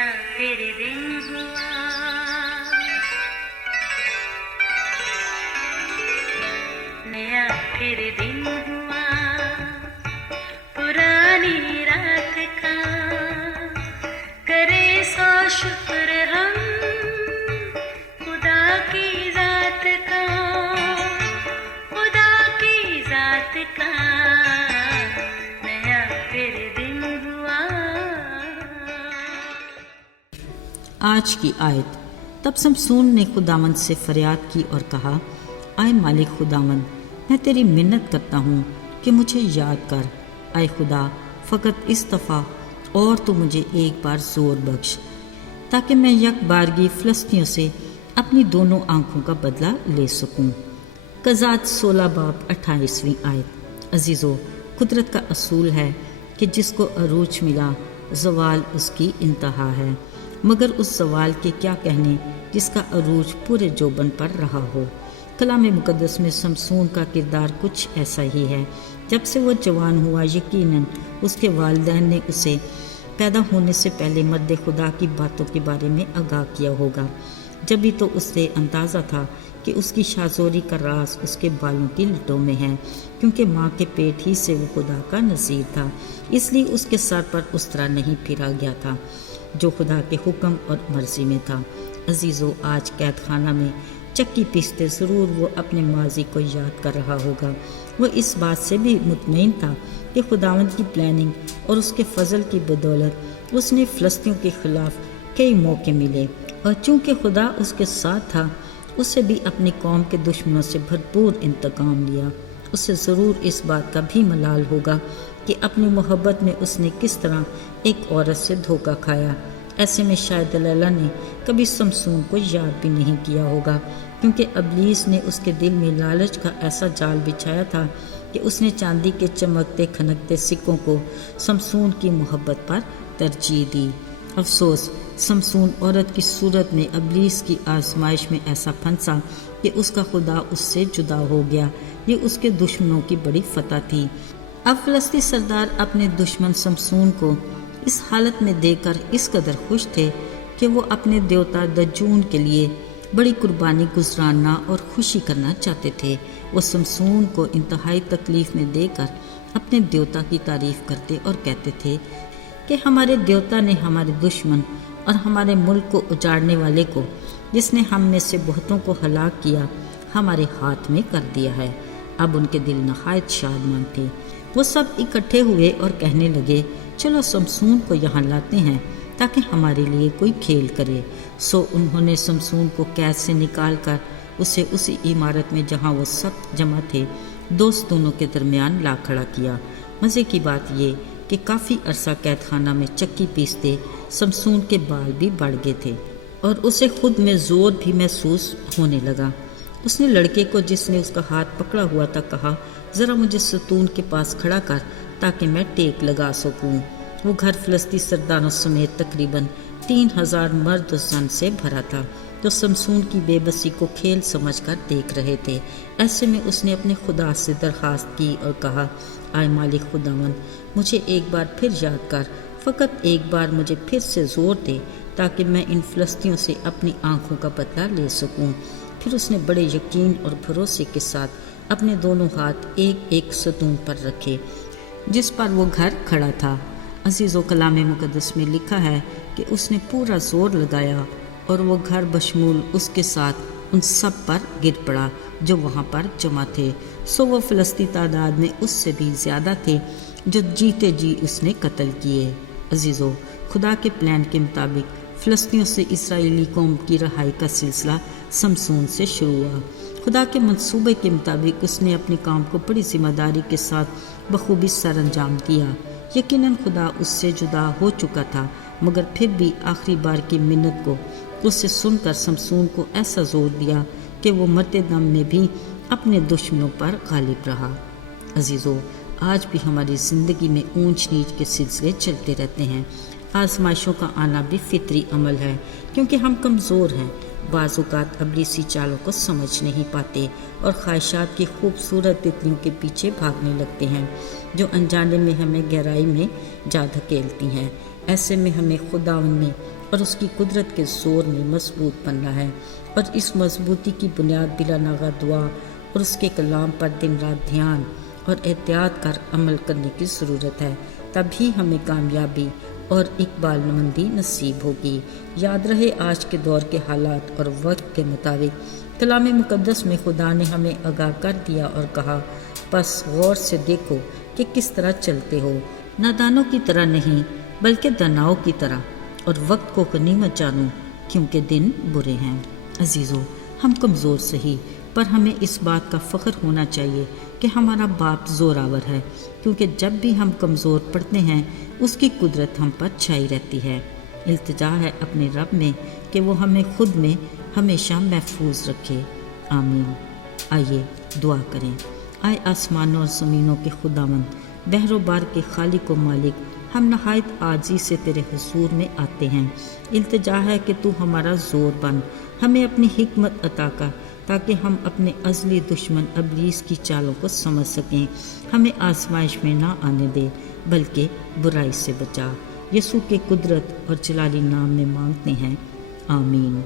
नया फिर दिन हुआ, नया फिर दिन हुआ, पुरानी रात का करे सो शुक्र हम खुदा की जात का, खुदा की जात का नया फिर दिन हुआ। आज की आयत। तब समसून ने खुदावंद से फरियाद की और कहा, आए मालिक खुदावंद, मैं तेरी मिन्नत करता हूँ कि मुझे याद कर। आए खुदा, फ़कत इस दफ़ा और तो मुझे एक बार ज़ोर बख्श, ताकि मैं यक बारगी फ़लस्तियों से अपनी दोनों आँखों का बदला ले सकूँ। कज़ात 16 बाब 28वीं आयत। अजीज़ो, कुदरत का असूल है कि जिसको अरूज मिला ज़वाल उसकी इंतहा है, मगर उस ज़वाल के क्या कहने जिसका अरूज पूरे जोबन पर रहा हो। कलाम मुक़द्दस में समसून का किरदार कुछ ऐसा ही है। जब से वो जवान हुआ, यकीनन उसके वालिदैन ने उसे पैदा होने से पहले मर्द खुदा की बातों के बारे में आगाह किया होगा। जब भी तो उससे अंदाज़ा था कि उसकी शाज़ोरी का राज उसके बालों की लटों में है, क्योंकि माँ के पेट ही से वो खुदा का नज़ीर था। इसलिए उसके सर पर उस तरह नहीं फिरा गया था जो खुदा के हुक्म और मर्ज़ी में था। अजीज़ों, आज कैद खाना में चक्की पीसते ज़रूर वो अपने माजी को याद कर रहा होगा। वो इस बात से भी मुतमईन था कि खुदावंद की प्लानिंग और उसके फजल की बदौलत उसने फ़लस्तियों के ख़िलाफ़ कई मौके मिले, और चूँकि खुदा उसके साथ था, उससे भी अपनी कौम के दुश्मनों से भरपूर इंतकाम लिया। उसे ज़रूर इस बात का भी मलाल होगा कि अपनी मोहब्बत में उसने किस तरह एक औरत से धोखा खाया। ऐसे में शायद अल्लाह ने कभी समसून को याद भी नहीं किया होगा, क्योंकि अबलीस ने उसके दिल में लालच का ऐसा जाल बिछाया था कि उसने चांदी के चमकते खनकते सिक्कों को समसून की मोहब्बत पर तरजीह दी। अफसोस, समसून औरत की सूरत में अबलीस की आजमाइश में ऐसा फंसा कि उसका खुदा उससे जुदा हो गया। ये उसके दुश्मनों की बड़ी फतह थी। अब फ़लस्ती सरदार अपने दुश्मन समसून को इस हालत में देखकर इस कदर खुश थे कि वो अपने देवता दजून के लिए बड़ी कुर्बानी गुजराना और खुशी करना चाहते थे। वो समसून को इंतहाई तकलीफ़ में देकर अपने देवता की तारीफ़ करते और कहते थे कि हमारे देवता ने हमारे दुश्मन और हमारे मुल्क को उजाड़ने वाले को, जिसने हम में से बहुतों को हलाक किया, हमारे हाथ में कर दिया है। अब उनके दिल नहायत शादमान थे। वो सब इकट्ठे हुए और कहने लगे, चलो समसून को यहाँ लाते हैं ताकि हमारे लिए कोई खेल करे। सो उन्होंने समसून को कैद से निकाल कर उसे उसी इमारत में जहाँ वो सब जमा थे दोस्त दोनों के दरमियान ला खड़ा किया। मज़े की बात ये कि काफ़ी अरसा कैद खाना में चक्की पीसते समसून के बाल भी बढ़ गए थे और उसे खुद में ज़ोर भी महसूस होने लगा। उसने लड़के को जिसने उसका हाथ पकड़ा हुआ था कहा, ज़रा मुझे सतून के पास खड़ा कर ताकि मैं टेक लगा सकूं। वो घर फ़लस्ती सरदारों समेत तकरीबन 3000 मर्द जन से भरा था, जो समसून की बेबसी को खेल समझकर देख रहे थे। ऐसे में उसने अपने खुदा से दरख्वास्त की और कहा, आए मालिक खुदावंद, मुझे एक बार फिर याद कर, फ़कत एक बार मुझे फिर से ज़ोर दे ताकि मैं इन फ़लस्तियों से अपनी आँखों का बदला ले सकूँ। फिर उसने बड़े यकीन और भरोसे के साथ अपने दोनों हाथ एक एक सतून पर रखे जिस पर वो घर खड़ा था। अजीज़ो, कलाम मुक़द्दस में लिखा है कि उसने पूरा जोर लगाया और वो घर बशमूल उसके साथ उन सब पर गिर पड़ा जो वहाँ पर जमा थे। सो वो फ़लस्ती तादाद में उससे भी ज़्यादा थे जो जीते जी उसने कत्ल किए। अजीज़ो, खुदा के प्लान के मुताबिक फ़लस्तियों से इसराइली कौम की रहाई का सिलसिला समसून से शुरू हुआ। खुदा के मंसूबे के मुताबिक उसने अपने काम को बड़ी ज़िम्मेदारी के साथ बखूबी सर अंजाम दिया। यकीनन खुदा उससे जुदा हो चुका था, मगर फिर भी आखिरी बार की मिन्नत को उससे सुनकर समसून को ऐसा जोर दिया कि वो मरते दम में भी अपने दुश्मनों पर गालिब रहा। अजीज़ों, आज भी हमारी ज़िंदगी में ऊंच नीच के सिलसिले चलते रहते हैं। आजमाइशों का आना भी फितरी अमल है, क्योंकि हम कमज़ोर हैं। बाज़-औक़ात अबलीसी चालों को समझ नहीं पाते और ख्वाहिशात की खूबसूरत तितलियों के पीछे भागने लगते हैं, जो अनजाने में हमें गहराई में जा धकेलती हैं। ऐसे में हमें खुदावंद में اور اس کی قدرت کے زور میں مضبوط بننا ہے، اور اس مضبوطی کی بنیاد بلا ناغہ دعا اور اس کے کلام پر دن رات دھیان اور احتیاط کر عمل کرنے کی ضرورت ہے، تبھی ہمیں کامیابی اور اقبال مندی نصیب ہوگی۔ یاد رہے آج کے دور کے حالات اور وقت کے مطابق کلام مقدس میں خدا نے ہمیں آگاہ کر دیا اور کہا، پس غور سے دیکھو کہ کس طرح چلتے ہو، نادانوں کی طرح نہیں بلکہ داناؤں کی طرح، اور وقت کو غنیمت جانو کیونکہ دن برے ہیں۔ عزیزو، ہم کمزور سہی، پر ہمیں اس بات کا فخر ہونا چاہیے کہ ہمارا باپ زوراور ہے، کیونکہ جب بھی ہم کمزور پڑتے ہیں اس کی قدرت ہم پر چھائی رہتی ہے۔ التجا ہے اپنے رب میں کہ وہ ہمیں خود میں ہمیشہ محفوظ رکھے، آمین۔ آئیے دعا کریں۔ آئے آسمانوں اور زمینوں کے خداوند، بحر و بار کے خالق و مالک، ہم نہایت عاجزی سے تیرے حضور میں آتے ہیں۔ التجا ہے کہ تو ہمارا زور بن، ہمیں اپنی حکمت عطا کر تاکہ ہم اپنے ازلی دشمن ابلیس کی چالوں کو سمجھ سکیں۔ ہمیں آزمائش میں نہ آنے دے بلکہ برائی سے بچا۔ یسوع کے قدرت اور جلالی نام میں مانگتے ہیں، آمین۔